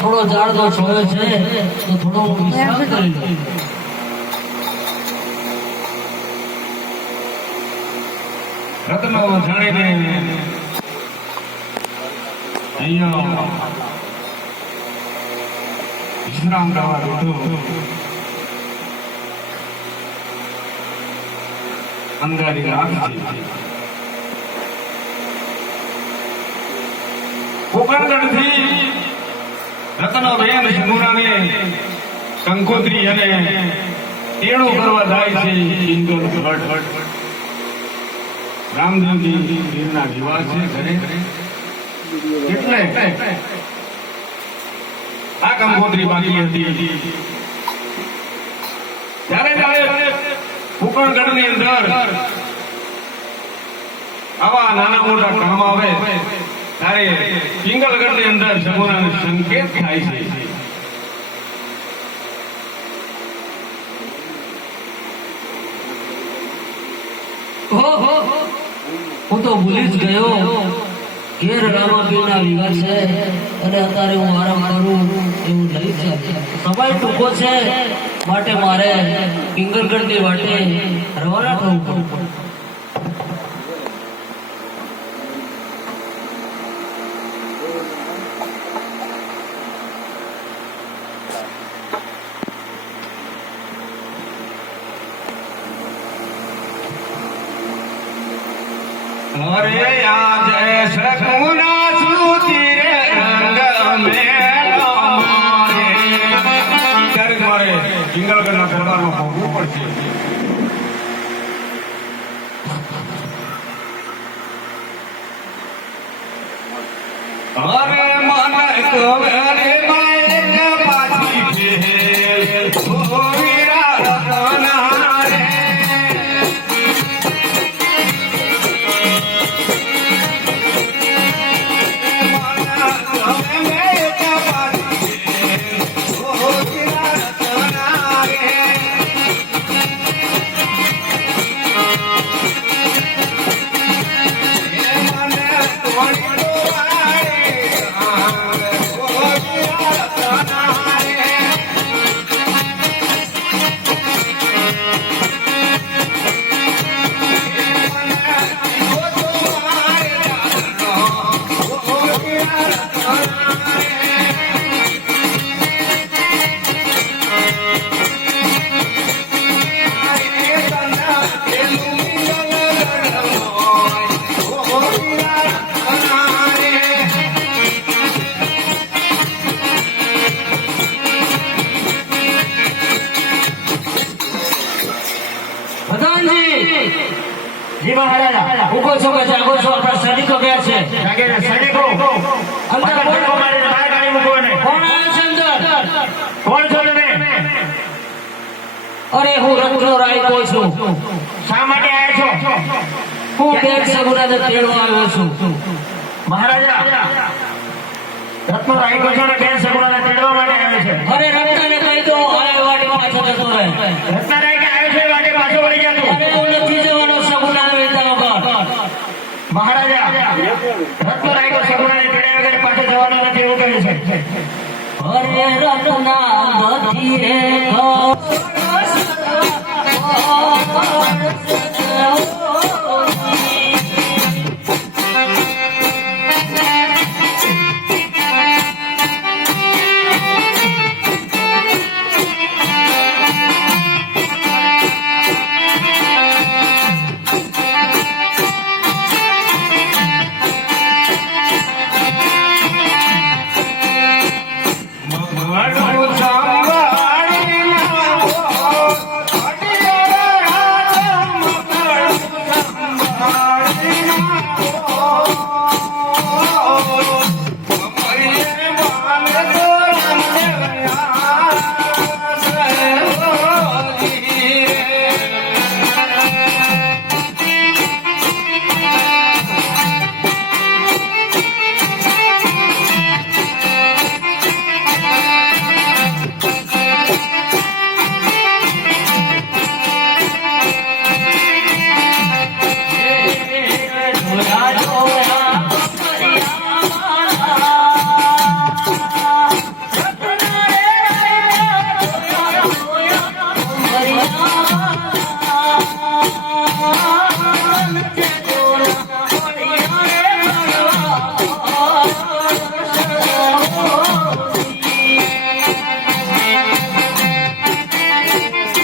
થોડો જાડો છોડ્યો છે તો થોડો વિશ્રામ કરી લો. રત્નો જાણીને અહીંયા વિશ્રામ કરવા દીધું. અંગારી રાખી કોકણગઢથી રત્નબેન શગુણાને કંકોત્રી અને તેડું કરવા જાય છે ઇન્દ્રગઢ. રામદેવજી વીરના વિવાહ છે ઘરે, એટલે આ કંકોત્રી બાકી હતી. ત્યારે કુકણગઢની અંદર આવા નાના મોટા કામ આવે ત્યારે પિંગલગઢની અંદર શગુણાને સંકેત થાય છે. હું તો ભૂલી જ ગયો ઘેર રામાપીરના વિવાહ છે અને અત્યારે હું આરામ કરું એવું નહીં છે. સમય ટૂંકો છે માટે મારે પિંગલગઢની વાટે રવાના થવું પડે. અરે આજ સગુણા સુતી રે રંગ મેલો મારે. ત્યારે મારે પિંગલગઢના દરબારમાં ભોગવું પડશે. અરે મન કવરે માય પાછી ફેલ વીરા રતના રે. Oh જી મહારાજા ઉભો છો કે જાગો છો? આપણા સૈનિકો ગયા છે. જાગે છે સૈનિકો અંદર પથ્થર મારીને બહાર કાઢી મૂકો ને. કોણ આવ્યો છે અંદર? કોણ છો તમે? અરે હું રત્નો રાયકો છું. શા માટે આવ્યા છો? હું બેન સગુણાને તેડવા આવ્યો છું. મહારાજા રત્નો રાયકો છો ને બેન સગુણાને તેડવા માટે આવે છે. અરે રત્નાને કહી દો આ વાડી પાછો જતો રહે. રત્ના રાયકા આવે છે વાટે પાછો વળી જતો. અરે હું નથી જવાનો સગુણાને વેતા વગર. મહારાજા રત્નો રાયકો સગુણાને તેડ્યા વગર પાછો જવાનો નથી એવું કહે છે. અરે રત્ના નથી રે જોયા